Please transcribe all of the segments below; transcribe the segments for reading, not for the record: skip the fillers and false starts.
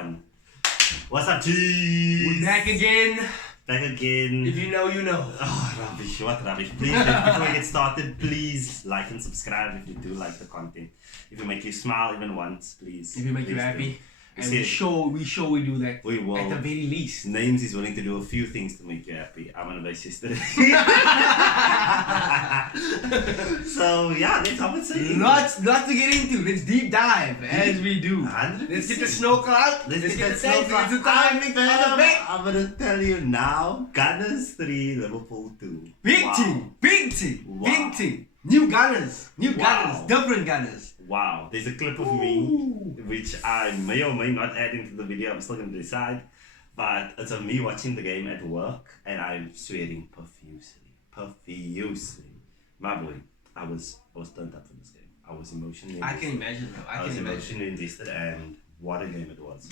one. What's up, G? We're back again. Back again. If you know, you know. Oh, rubbish. What rubbish. Please, before we get started, please like and subscribe if you do like the content. If it make you smile even once, please. If it make you please happy. do. And we do that. We will. At the very least. Names is willing to do a few things to make you happy. I'm gonna base yesterday. So yeah, let's have it say. Lots to get into. Let's deep dive as we do. 100%. Let's get the snorkel out. Let's get the snorkel out. It's the time. I'm gonna tell you now. Gunners 3, Liverpool 2. Big team. Wow. New Gunners. Wow. Gunners. Different Gunners. Wow, there's a clip of me, which I may or may not add into the video. I'm still gonna decide. But it's of me watching the game at work, and I'm swearing profusely. My boy, I was turned up for this game. I was emotionally invested. I can imagine, though. I was emotionally invested, and what a game it was.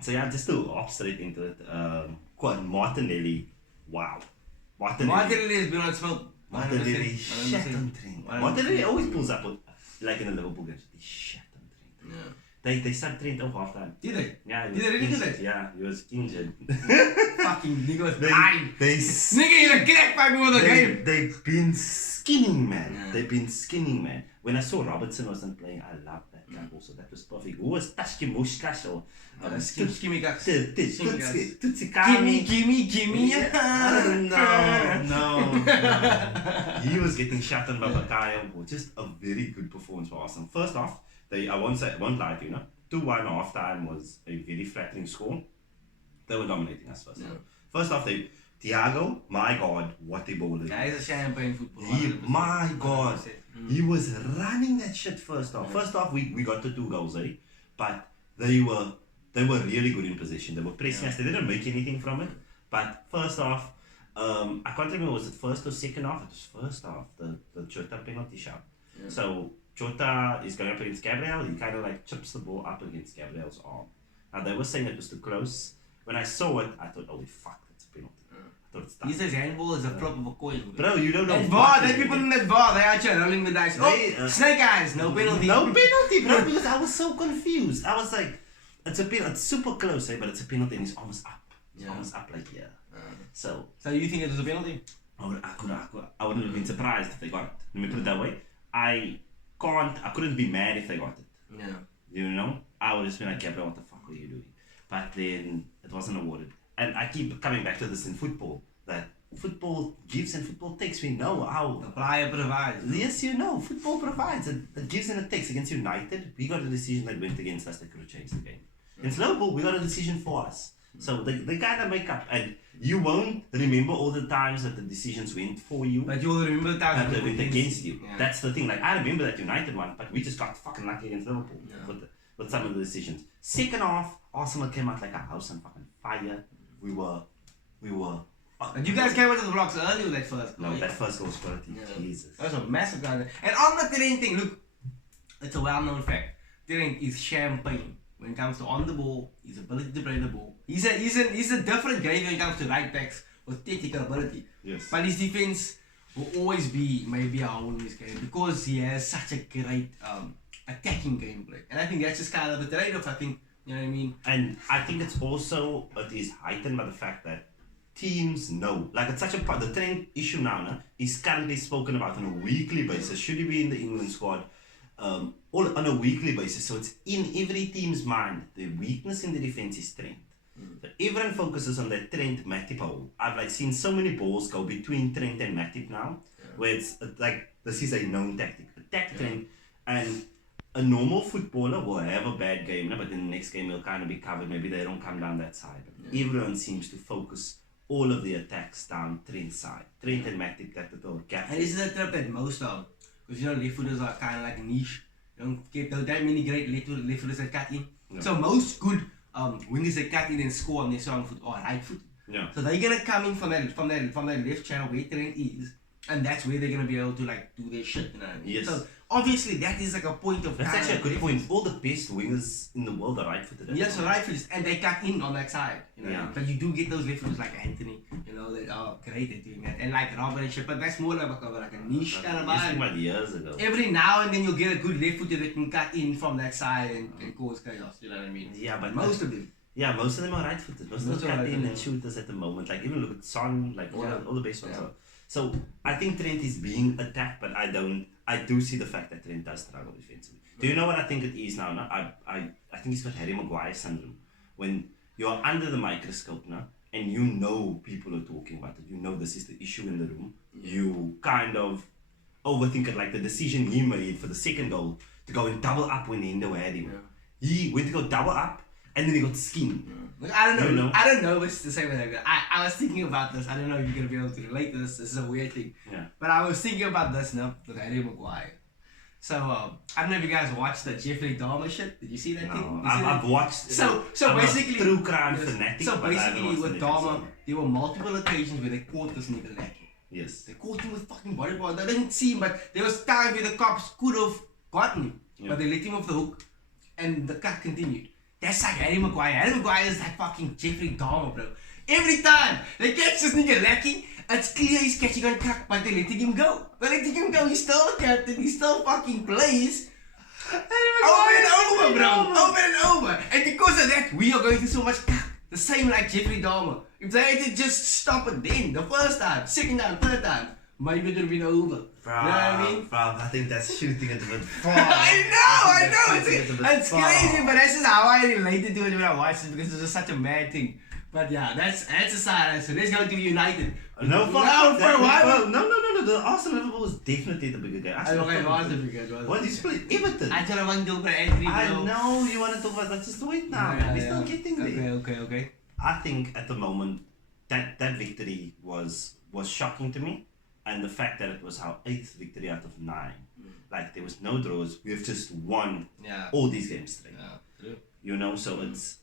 So yeah, just to hop straight into it. Martinelli, wow. Martinelli has been on smoke. Martinelli shat on Trent. Martinelli always pulls up with, like in the Liverpool games, they shat on Trent. Yeah. They sat Trent off half time. Did they? Yeah, Did they really do that? Yeah, he was injured. Fucking nigga was blind. Nigga, he's a crack back before the game. They've been skinning, man. Yeah. They've been skinning, man. When I saw Robertson wasn't playing, I loved that guy also. That was perfect. Who was Tashki Mushkash or Gimme. No. He was getting shut on by Bakaya. Just a very good performance for Arsenal. First off, I won't lie to you, 2-1 half time was a very flattering score. They were dominating us first. First off, Thiago, my God, what a bowler! That is a champagne football. My God, he was running that shit first off. First off, we got the 2 goals, but they were really good in possession. They were pressing us. They didn't make anything from it. But first off, I can't remember, was it first or second half? It was first half, the Jota penalty shot. Yeah. So Jota is going up against Gabriel. He kind of like chips the ball up against Gabriel's arm. Now they were saying it was too close. When I saw it, I thought, holy fuck, that's a penalty. I thought it's done. He says handball is a flop of a coin. Bro, you don't know. That bar, that people in that bar, they are actually rolling the dice. Snake eyes, no penalty. No penalty, bro, because I was so confused. I was like, it's a penalty. It's super close, but it's a penalty and it's almost up. It's almost up like here. So you think it was a penalty? I wouldn't have been surprised if they got it. Let me put it that way. I couldn't be mad if they got it. Yeah. You know? I would just be like, Gabriel, what the fuck were you doing? But then it wasn't awarded. And I keep coming back to this in football, that football gives and football takes. We know how. The player provides. Yes, you know. Football provides. It gives and it takes. Against United, we got a decision that went against us that could have changed the game. Against Liverpool, we got a decision for us. So they kind of make up. And you won't remember all the times that the decisions went for you. But you'll remember the times that they went against you. Yeah. That's the thing. Like, I remember that United one, but we just got fucking lucky against Liverpool with some of the decisions. Second half, Arsenal came out like a house on fucking fire. We were. And you guys came out to the blocks early with that first goal. No, that first goal was quality. Yeah. Jesus. That was a massive guy. And on the Trent thing, look, it's a well-known fact. Trent is champagne when it comes to on the ball, his ability to play the ball. He's a different guy when it comes to right backs with technical ability. Yes. But his defense will always be maybe our only game because he has such a great attacking gameplay. And I think that's just kind of the trade-off, I think. You know what I mean? And I think it is heightened by the fact that teams know. Like, it's such the Trent issue now is currently spoken about on a weekly basis. Should he be in the England squad? All on a weekly basis. So it's in every team's mind. The weakness in the defense is Trent. So everyone focuses on that Trent Matip hole. I've seen so many balls go between Trent and Matip now, where it's like this is a known tactic. Attack Trent, and a normal footballer will have a bad game, but then the next game he'll kind of be covered. Maybe they don't come down that side. But everyone seems to focus all of the attacks down Trent's side. Trent and Matip, that little gap. And isn't that trap that most of, because left footers are kind of like a niche. You don't get that many great left footers that cut in. No. So most good wingers that cut in and score on their strong foot or right foot. Yeah. So they're gonna come in from that left channel where Trent is And that's where they're gonna be able to like do their shit, you know what I mean? Yes. So obviously that is like a point of That's actually a good point. All the best wingers in the world are right-footed. Yes, so right-footers, and they cut in on that side, you know. Yeah. But you do get those left-footers like Anthony, you know, that are great at doing that, and like Robert and shit. But that's more like a niche kind of vibe. About years ago. Every now and then you'll get a good left-footer that can cut in from that side and cause chaos. You know what I mean? Yeah, but most of them. Yeah, most of them are right-footed. Most of them cut in and shooters at the moment. Like even look at Son, like all the best ones. Yeah. So I think Trent is being attacked, but I do see the fact that Trent does struggle defensively. Do you know what I think it is now? No? I think he's got Harry Maguire syndrome. When you're under the microscope now, and you know people are talking about it, you know this is the issue in the room, you kind of overthink it, like the decision he made for the second goal to go and double up when Endo had him. Yeah. He went to go double up, and then he got skinned. Yeah. Like, I don't know. You know. I don't know what's the same with that. I was thinking about this. I don't know if you're gonna be able to relate to this. This is a weird thing. Yeah. But I was thinking about this now with Harry Maguire. So I don't know if you guys watched the Jeffrey Dahmer shit. Did you see that thing? I've watched. So I'm basically, a true crime fanatic. So basically, with Dahmer, there were multiple occasions where they caught this nigga lacking. Yes. They caught him with fucking body part. They didn't see him, but there was times where the cops could have gotten him, but they let him off the hook, and the cut continued. That's like Harry Maguire. Harry Maguire is like fucking Jeffrey Dahmer, bro. Every time they catch this nigga lacking, it's clear he's catching on crack, but they're letting him go. They're letting him go. He's still the captain. He still fucking plays. Over and over, bro. Over and over. And because of that, we are going through so much crack. The same like Jeffrey Dahmer. If they had to just stop it then, the first time, second time, third time, maybe it would have been over. Bro, you know what I mean? Bro, I think that's shooting it a bit far. I know. It's crazy, but that's just how I related to it when I watched it because it was just such a mad thing. But yeah, that's a side. So let's go to United. No, for a while. No. The Arsenal-Liverpool was definitely the bigger game. Okay, what was the bigger game? What did you split? Everton. I don't want to talk about Anthony. I know you want to talk about that. Just wait now, man. We're still getting there. Okay. I think at the moment that victory was shocking to me. And the fact that it was our 8th victory out of 9. Like, there was no draws. We have just won all these games straight. Yeah, true. You know, so it's...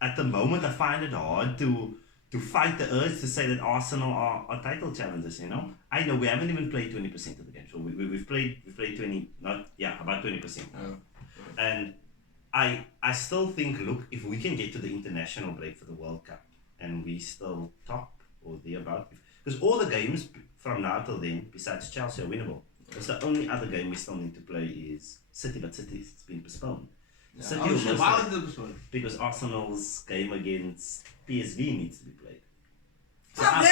At the moment, I find it hard to fight the urge to say that Arsenal are title challengers, you know? I know we haven't even played 20% of the game. So we've played 20... about 20%. And I still think, look, if we can get to the international break for the World Cup and we still top or thereabout... Because all the games from now till then, besides Chelsea, are winnable. Because the only other game we still need to play is City, but City's been postponed. Yeah. Why was it postponed? Because Arsenal's game against PSV needs to be played. So but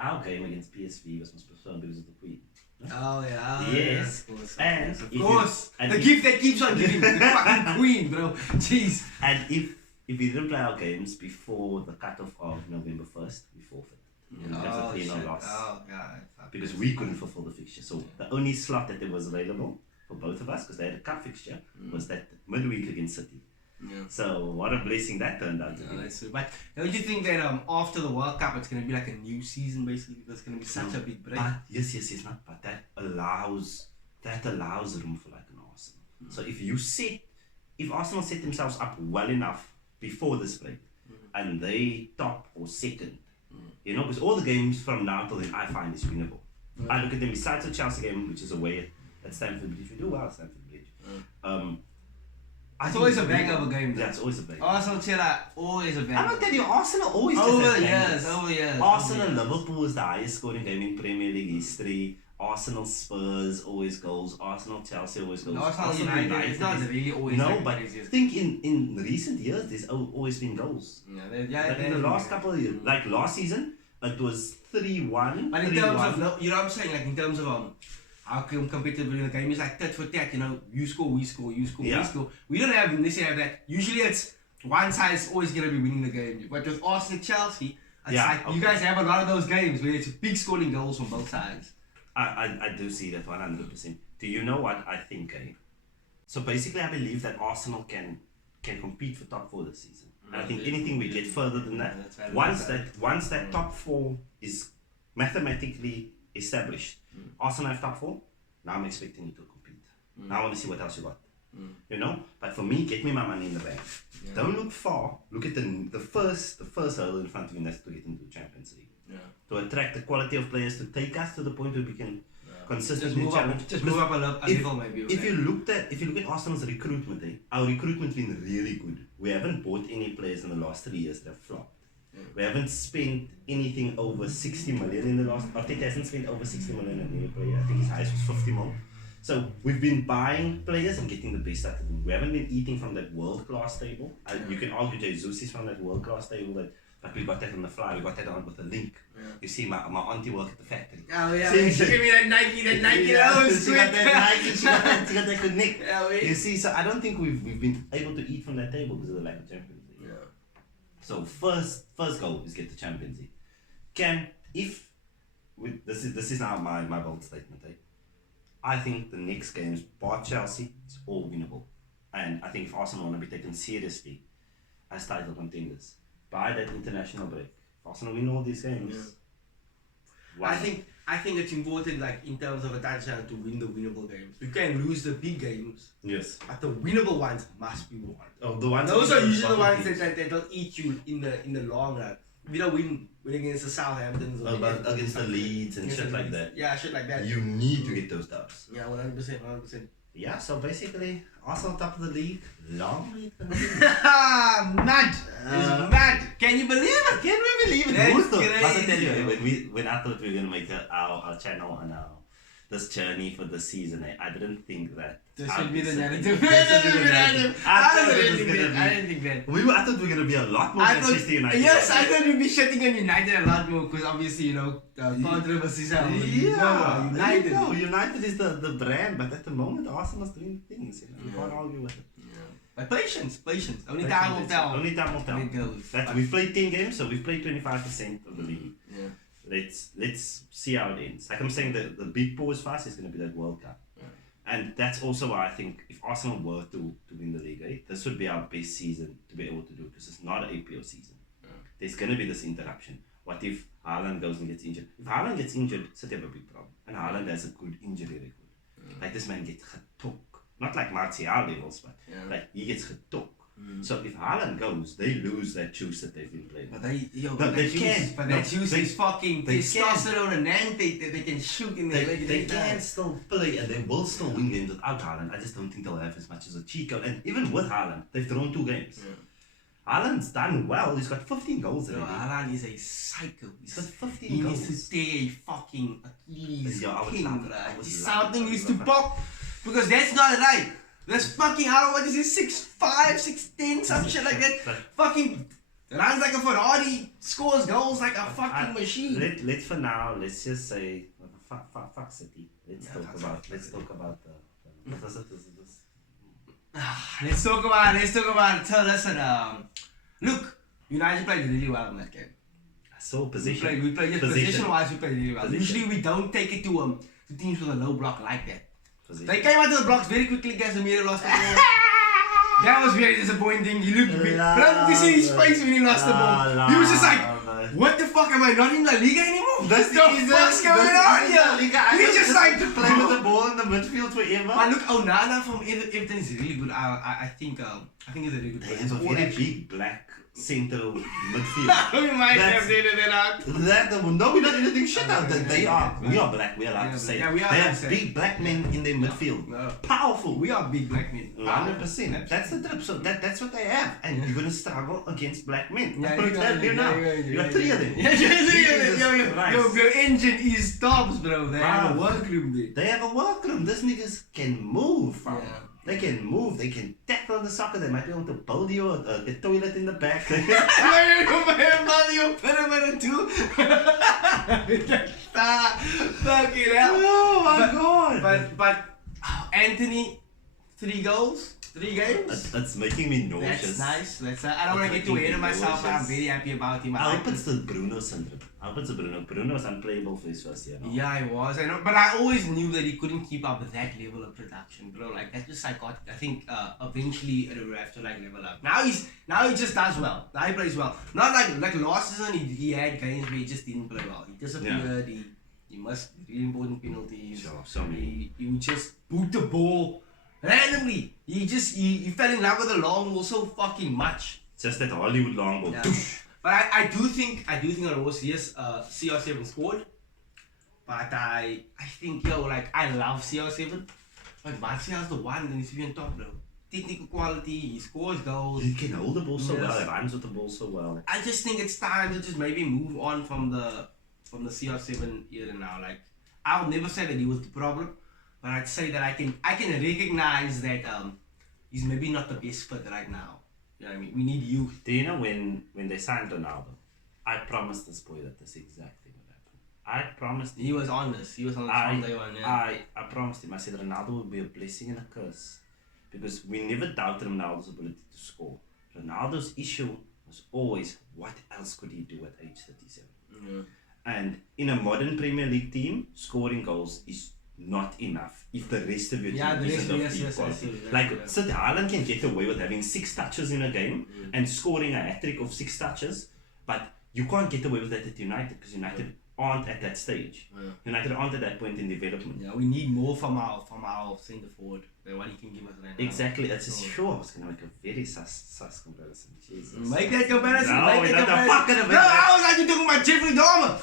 our game against PSV was postponed because of the Queen. Oh yeah. Yes. Of course. The gift that keeps on giving, the fucking Queen, bro. Jeez. And if we didn't play our games before the cutoff of November 1st, we forfeit. That's a 3-0 loss. Oh, God. Because we couldn't fulfill the fixture. So the only slot that there was available for both of us, because they had a cup fixture, was that midweek against City. Yeah. So what a blessing that turned out to be. That's true. But don't you think that after the World Cup it's going to be like a new season basically? Because it's going to be such a big break. But yes, but that allows room for like an Arsenal. So if Arsenal set themselves up well enough before this break, and they top or second, you know, because all the games from now till then I find is winnable. I look at them besides the Chelsea game, which is away at Stamford Bridge. We do well at Stamford Bridge. It's always a bang of a game. Yeah, it's always a bang. Arsenal, always a bang. I'm not telling you, Arsenal always over years. Arsenal, Liverpool is the highest scoring game in Premier League history. Arsenal, Spurs, always goals. Arsenal, Chelsea, always goals. Arsenal United, it's not really always. No, but I think in recent years, there's always been goals. Like in the last couple of years, like last season, it was 3-1. But in terms of, you know what I'm saying? Like in terms of how competitive the game is, like tit for tat, you know, you score, we score, you score, we score. We don't have necessarily have that. Usually it's one side is always going to be winning the game. But with Arsenal, Chelsea, it's you guys have a lot of those games where it's big scoring goals from both sides. I do see that 100%. Do you know what I think? So basically, I believe that Arsenal can compete for top 4 this season. And I think anything we get further than that, once that top 4 is mathematically established, Arsenal have top 4. Now I'm expecting you to compete. Now I want to see what else you got. You know, but for me, get me my money in the bank. Don't look far. Look at the first hurdle in front of you, and that's to get into the Champions League. to attract the quality of players to take us to the point where we can consistently challenge. Just move up a level maybe. If you look at Arsenal's recruitment, our recruitment's been really good. We haven't bought any players in the last 3 years that have flopped. We haven't spent anything over 60 million in the last. Arteta hasn't spent over 60 million on any player. I think his highest was 50 million. So we've been buying players and getting the best out of them. We haven't been eating from that world class table. You can argue Jesus is from that world class table, but we got that on the fly. We got that on with a link. You see, my auntie worked at the factory. Oh yeah, she gave me that Nike. She got that Nike. She got that good nick. You see, so I don't think we've been able to eat from that table because of the lack of Champions League. So first goal is get the Champions League. This is now my bold statement. I think the next games, bar Chelsea, it's all winnable, and I think if Arsenal want to be taken seriously as title contenders by that international break, if Arsenal win all these games. I think it's important, like in terms of a title challenge, to win the winnable games. We can lose the big games. Yes. But the winnable ones must be won. Oh, the ones. Those are usually the ones that'll eat you in the long run. We don't win against the Southamptons or against the Leeds and shit like that. Yeah, shit like that. You need to get those dubs. Yeah, 100%. Yeah, so basically, Arsenal top of the league. Long way to go. Mad! It's mad! Can you believe it? Can we believe it? That's Must I tell crazy. you, when I thought we were gonna make our channel and this journey for this season, I didn't think that. This should be the narrative. I didn't think that. I thought we were gonna be a lot more Manchester United. Yes, I thought we'd be shitting on United a lot more because obviously, controversies are United. United is the brand, but at the moment Arsenal's doing things. You can't argue with it. But patience. Only time will tell. Only time will tell. It goes. We've played 10 games, so we've played 25% of the league. Yeah. Let's see how it ends. Like I'm saying, the big pause for us is going to be that World Cup. And that's also why I think if Arsenal were to win the league, this would be our best season to be able to do, because it's not an APO season. There's going to be this interruption. What if Haaland goes and gets injured? If Haaland gets injured, City have a big problem. And Haaland has a good injury record. Like this man gets getok. Not like Martial levels, but like he gets getok. So if Haaland goes, they lose that juice that they've been playing. But that juice is fucking testosterone and they can shoot in there. They can still play and they will still win games without Haaland. I just don't think they'll have as much as a Chico. And even with Haaland, they've drawn 2 games. Haaland's done well. He's got 15 goals already. Haaland is a psycho. He's got 15 goals. He needs to tear a fucking Achilles. Something needs to pop because that's not right. That's fucking, I don't know what is it, 6'5", 6'10", some shit like that. Fucking runs like a Ferrari, scores goals like a fucking machine. Let's for now, let's just say, fuck City. Let's talk about Let's talk about it. So listen, look, United played really well in that game. So position. We played position-wise, we played really well. Usually we don't take it to teams with a low block like that. They came out of the blocks very quickly against the middle, lost the ball. That was very disappointing. He looked you see his face when he lost the ball. He was just like, what the fuck, am I not in La Liga anymore? That's the fuck's going on here? He's just like to play with the ball in the midfield forever. But look, Onana from Everton is really good. I think he's a really good player. They have a very big black central midfield. We might have dated it out. No, we're not anything shit out. We are black. We're allowed to say it. They have big black men in their midfield. Powerful. We are big black men. 100%. That's the trip. So that's what they have, and you're gonna struggle against black men. Yeah, you got 3 of them. Your engine is tops, bro. They have a workroom there. They have a workroom. These niggas can move. They can move, they can tackle the soccer, they might be able to build you a toilet in the back. Fucking hell. Oh my god. But Anthony, 3 goals, 3 games. That's making me nauseous. That's nice. I don't want to get too ahead of myself, but I'm very happy about him. I hope it's the Bruno syndrome. I hope it's the Bruno. Bruno was unplayable for his first year. Yeah, he was. I know, but I always knew that he couldn't keep up with that level of production, bro. Like that's just psychotic. I think eventually it will have to like level up. Now he just does well. Now he plays well. Not like last season he had games where he just didn't play well. He disappeared. He missed really important penalties. He would just boot the ball randomly. He fell in love with the long ball so fucking much. Just that Hollywood long ball. But I do think Rose, yes, CR7 scored. But I think, like, I love CR7. But Martial's the one that needs to be on top, bro. Technical quality, he scores goals. He can hold the ball so well, he runs with the ball so well. I just think it's time to just maybe move on from the CR7 era now. Like, I would never say that he was the problem, but I'd say that I can recognize that he's maybe not the best fit right now. You know what I mean? We need youth. Do you know when they signed Ronaldo, I promised this boy that this exact thing would happen. I promised him. He was on this. He was on this from day one. Yeah. I promised him. I said Ronaldo would be a blessing and a curse, because we never doubted Ronaldo's ability to score. Ronaldo's issue was always, what else could he do at age 37? Yeah. And in a modern Premier League team, scoring goals is not enough if the rest of your team isn't of deep quality. Like, Sid Haaland can get away with having 6 touches in a game and scoring a hat-trick of 6 touches, but you can't get away with that at United, because United aren't at that stage. United aren't at that point in development. Yeah, we need more from our centre forward than what he can give us right now. Exactly. It's just sure I was gonna make a very sus comparison. Jesus. Make that comparison. No, make that comparison. no, I was actually talking about Jeffrey Dahmer.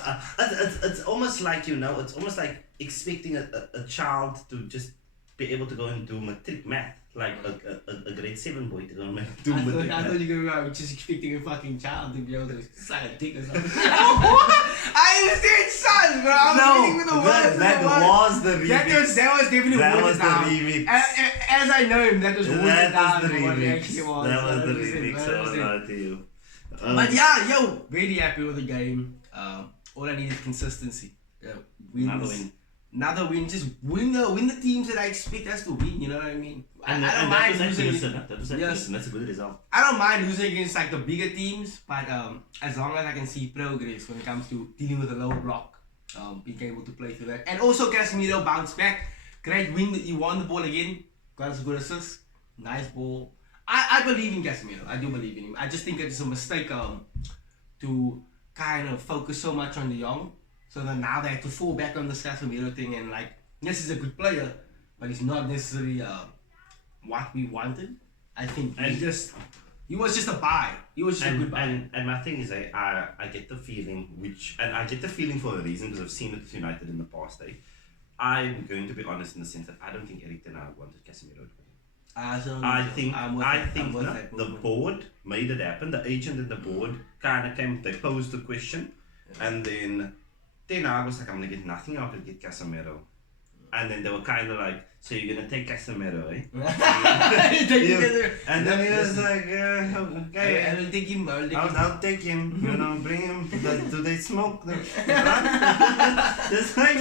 It's almost like, it's almost like expecting a child to just be able to go and do matric math. Like a grade 7 boy to go and do matric math. I thought you were going to just expecting a fucking child to be able to suck a dick or something. I understand son, bro. I was reading with the words. That was the remix. That was definitely that watered down. Remix. As I know him, that was watered down. That was the What it remix. actually was. That was the remix. I will lie to you. But yeah, very happy with the game. All I need is consistency. Another win. Just win the teams that I expect us to win. You know what I mean? I don't mind losing. That's a good result. I don't mind losing against like the bigger teams, but as long as I can see progress when it comes to dealing with the lower block, being able to play through that, and also Casemiro bounced back. Great win that you won the ball again. Got us a good assist. Nice ball. I believe in Casemiro. I do believe in him. I just think it's a mistake to kind of focus so much on the young. So then now they have to fall back on this Casemiro thing, and like, yes, he's a good player, but he's not necessarily what we wanted. I think he was just a buy. He was just a good buy. And my thing is, I get the feeling, I get the feeling for a reason, because I've seen it with United in the past. I'm going to be honest in the sense that I don't think Eric Ten Hag wanted Casemiro to win. I think the board made it happen. The agent and the board kind of came. They posed the question, and then Ten Hag was like, I'm gonna get nothing. I'm gonna get Casemiro, and then they were kind of like, so you're gonna take Casemiro, eh? And then he was like, okay, I will take him. I'll take him. You know, bring him. Do they smoke? That's like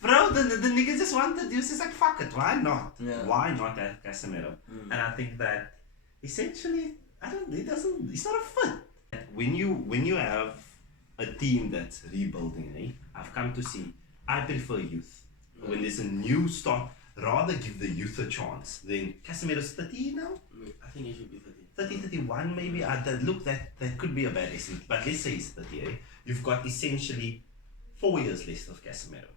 bro. The nigga just wanted. He was just like, fuck it. Why not? Yeah. Why not have Casemiro? And I think that essentially, It's not a fit. When you have a team that's rebuilding, I've come to see, I prefer youth. When there's a new start, rather give the youth a chance. Then Casemiro's 30 now? I think he should be 30, 31 maybe. That could be a bad estimate. But let's say he's 30, You've got essentially 4 years less of Casemiro.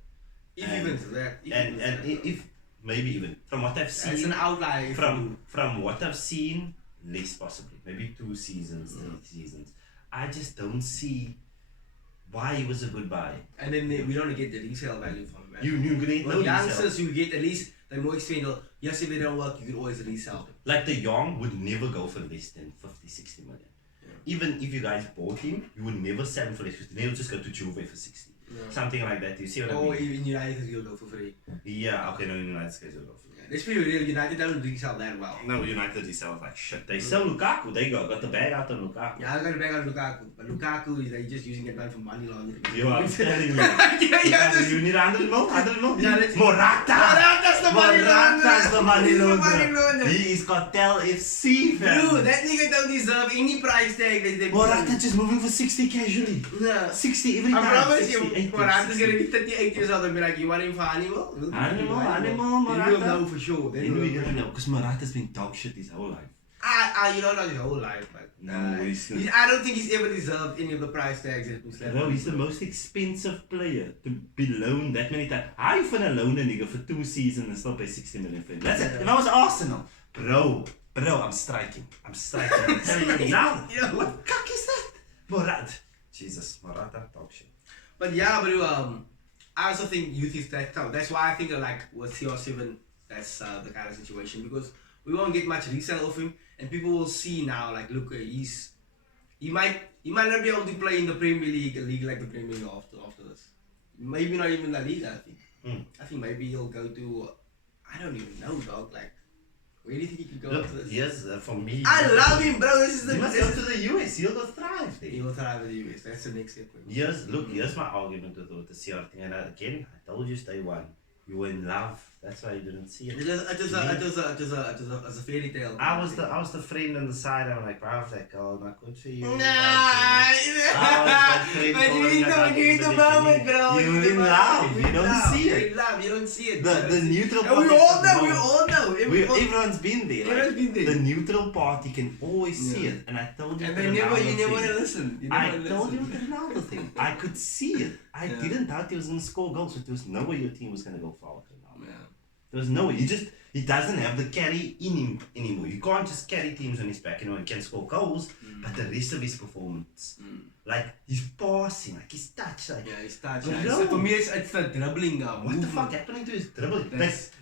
If maybe even from what I've seen, it's an outlier. From what I've seen, less possibly, maybe 2 seasons, 3 seasons. I just don't see why he was a good buy. And then we don't get the resale value from him. You get no youngsters, you get at least the more expensive. Yes, if they don't work, you could always resell them. Like the young would never go for less than 50, 60 million. Yeah. Even if you guys bought him, you would never sell him for less. They'll just go to Juve for 60. Yeah. Something like that. You see what I mean? Or in United, you'll go for free. Yeah, okay, no, in United, you'll go for free. Let's be real, United don't resell that well. No, United resell like shit. They sell Lukaku, they got the bag out of Lukaku. Yeah, I got the bag out of Lukaku. But Lukaku is like just using that man for money laundering. You are telling me. You need 100 mil? 100 mil? Yeah, Morata's the money launderer. He is Cartel FC, fam. Dude, that nigga don't deserve any price tag that they Morata just moving for 60 casually. Yeah. 60 every time. I promise you, Morata's gonna be 38 years old and be like, you want him for animal? Animal, Morata. We'll know for sure. Then we're gonna know, because Morata's been dog shit his whole life. You don't know his whole life, but no, I don't think he's ever deserved any of the price tags that we said. Bro, he's the most expensive player to be loaned that many times. How you finna loan a nigga for 2 seasons and still pay 60 million for him? That's it. If I was Arsenal, bro, I'm striking. I'm telling you now. What cuck is that? Morata. Jesus, Morata, dog shit. But yeah, but I also think youth is that tough. That's why I think like with CR7, that's the kind of situation because we won't get much resale of him, and people will see now like look, he might not be able to play in the Premier League, a league like the Premier League after this. Maybe not even La Liga. I think. I think maybe he'll go to. I don't even know, dog. Like, where do you think he could go Look, after this? yes, for me. I love him, bro. This is the. He must go to the US. He'll go thrive there. He will thrive in the US. That's the next step. Yes, look, here's my argument with the CR thing. And again, I told you day one, you were in love. That's why you didn't see it. It is a fairy tale. I was the friend on the side. I'm like, wow, that girl, not good for you. Nah, that friend but you calling need about to the moment, bro. You're in love. You don't see You're it. in love. You don't see it. The neutral And party. we all know. Everyone's been there. Everyone's been there. The neutral party can always see it. And I told you. And the you never Ronaldo want to thing. listen. I told you the Ronaldo thing. I could see it. I didn't doubt he was going to score goals, but there was no way your team was going to go far with Ronaldo. Yeah. There was no way. He doesn't have the carry in him anymore. You can't just carry teams on his back. You know, he can score goals, but the rest of his performance, like his passing, like his touch, like Yeah, his touch. Bro. So for me, it's the dribbling. what the fuck happening to his dribble?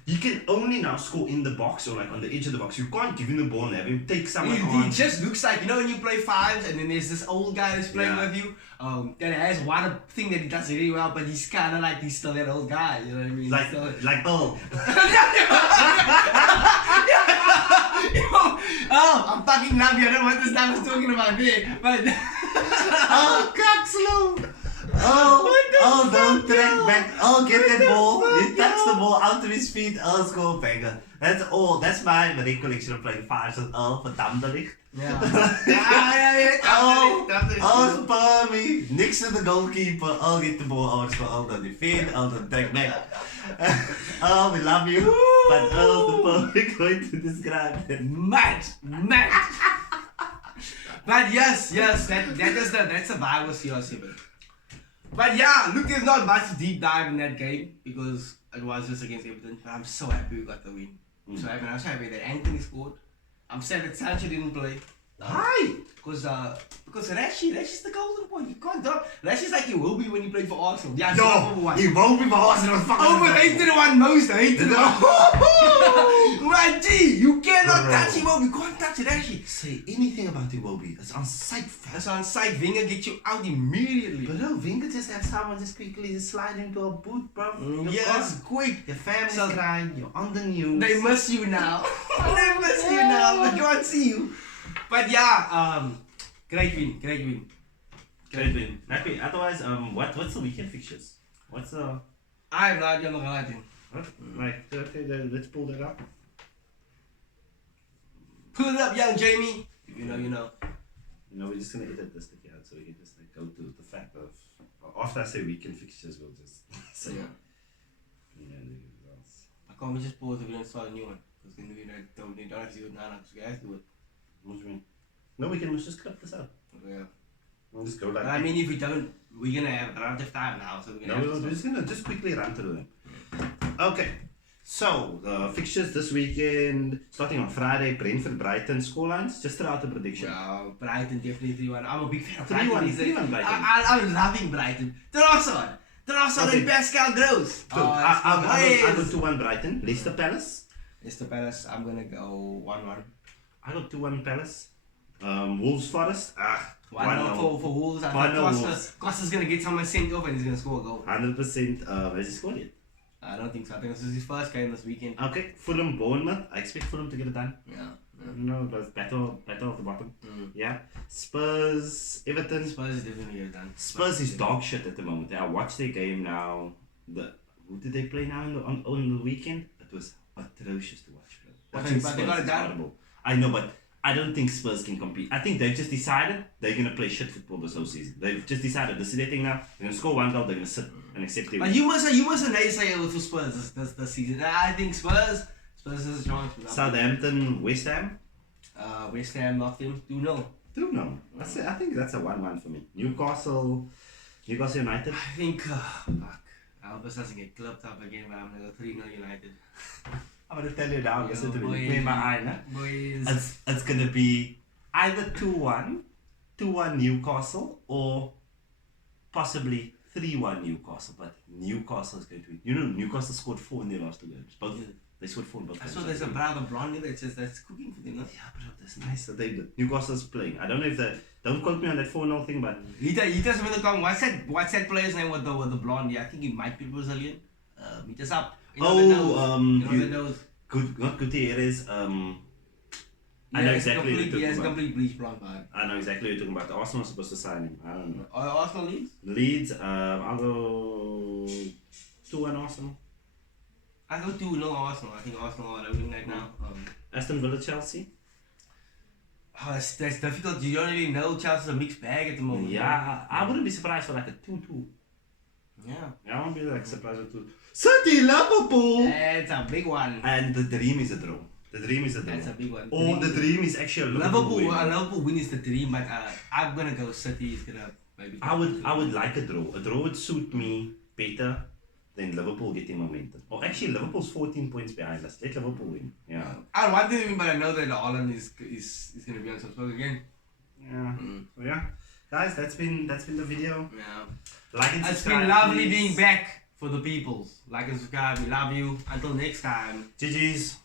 He can only now score in the box or like on the edge of the box. You can't give him the ball and have him take someone on. He just looks like, you know, when you play fives and then there's this old guy that's playing with you, that has one thing that he does really well, but he's kind of like, he's still that old guy, you know what I mean? Like oh. Oh, I'm fucking love you. I don't know what this guy was talking about there, but Oh, Coxlow! Oh, don't track back. Oh, get that ball. He touched the ball out of his feet. Oh, score banger. That's all. That's my recollection of playing fives with Earl for Damdelicht. yeah. Oh, Spermy. Next to the goalkeeper. I'll get the ball out for Earl to defend. Earl to track back. Oh, we love you. But Earl's the perfect way to describe it. Mad. But yes, that's the vibe of CR7. But yeah, look, there's not much deep dive in that game because it was just against Everton. But I'm so happy we got the win. I'm so happy that Anthony scored. I'm sad that Sancho didn't play. Why? Because Rashi's the golden boy. You can't drop. Rashi's like he will be when he played for Arsenal. Yeah, No, he won't be for Arsenal. Hated one most. Hated one. My G, you cannot touch him. You can't touch Rashi. Say anything about Iwobi. It's on sight, fam. That's on site. Wenger get you out immediately. But no, Wenger just have someone just quickly just slide into a boot, bro. Yes, quick. Your family's crying. You're on the news. They miss you now. They miss you now. They can't see you. But yeah, great win. Okay, otherwise, what's the weekend fixtures? What's the... I have no idea. I'm not gonna lie to you. What? Right, okay, then let's pull that up. Pull it up, young Jamie. If you know, you know. You know, we're just gonna edit this together so we can just like go to the fact of... After I say weekend fixtures, we'll just say... Yeah. the results. I can't just pause if we don't start a new one. Because then we don't have to do it now because we have to do it. What do you mean? No, we can just clip this out. Yeah. We'll just go like... But I mean, if we don't, we're gonna have a lot of time now, so we're gonna No, have we're to just gonna just quickly run through them. Okay, so the fixtures this weekend, starting on Friday, Brentford, Brighton, scorelines, just throw out the prediction. Yeah, Brighton definitely 3-1. I'm a big fan of 3-1, Brighton. 3-1 Brighton. I'm loving Brighton. Trossard Okay. and Pascal Gross. So, I go 2-1 Brighton, Leicester Palace. Leicester Palace, I'm gonna go 1-1. I got 2-1 Palace. Wolves Forest, 1-0 for Wolves. I think Costa's gonna get someone sent off and he's gonna score a goal. 100%, has he scored yet? I don't think so. I think this is his first game this weekend. Okay, Fulham, Bournemouth, I expect Fulham to get it done. Yeah. No, but battle of the bottom. Yeah. Spurs, Everton. Spurs is definitely get it done. Spurs is dog shit at the moment. I watched their game now. Who did they play now on the weekend? It was atrocious to watch, bro. But they got it done. Horrible. I know, but I don't think Spurs can compete. I think they've just decided they're gonna play shit football this whole season. They've just decided this is their thing now. They're gonna score one goal. They're gonna sit and accept it. But you must a naysayer for Spurs this season. I think Spurs has a chance. Southampton, West Ham. West Ham knocked him 2-0. 2-0. I think that's a 1-1 for me. Newcastle United. I think fuck. Albus doesn't get clipped up again, but I'm gonna go 3-0 United. I'm gonna tell you now. Listen to me. Boys. Me and my eye, nah? Boys. It's gonna be either 2-1 2-1 Newcastle or possibly 3-1 Newcastle. But Newcastle is going to win. You know, Newcastle scored 4 in their last 2 games. Both. They scored 4 in both games. So there's a brother blonde that's cooking for them, no? Yeah, bro, that's nice that Newcastle's playing. I don't know if don't quote me on that 4-0 thing, but He does when come. What's that player's name with the blonde? Yeah, I think he might be Brazilian. He just up. You know the nose. Not Gutierrez. I know exactly what you're talking about. Complete bleach blonde vibe. I know exactly what you're talking about. Arsenal was supposed to sign him. I don't know. Arsenal Leeds? Leeds, I'll go 2-1 Arsenal. I go 2-0 Arsenal. I think Arsenal are winning right now. Aston Villa, Chelsea. Oh, that's difficult. You don't really know. Chelsea's a mixed bag at the moment. Yeah, I wouldn't be surprised for like a 2-2. Yeah. I won't be like surprised with 2. City, Liverpool! That's a big one. And the dream is a draw. The dream is a draw. That's a big one. Or the dream is actually a Liverpool win. Liverpool win is the dream, but I'm gonna go City is gonna maybe. I would like a draw. A draw would suit me better than Liverpool getting momentum. Or actually, Liverpool's 14 points behind us. Let Liverpool win. Yeah. I don't want to win, but I know that Holland is gonna be on some spot again. Yeah. So yeah, guys, that's been the video. Yeah. Like and subscribe. It's been lovely please. being back for the peoples. Like and subscribe. We love you. Until next time. GG's.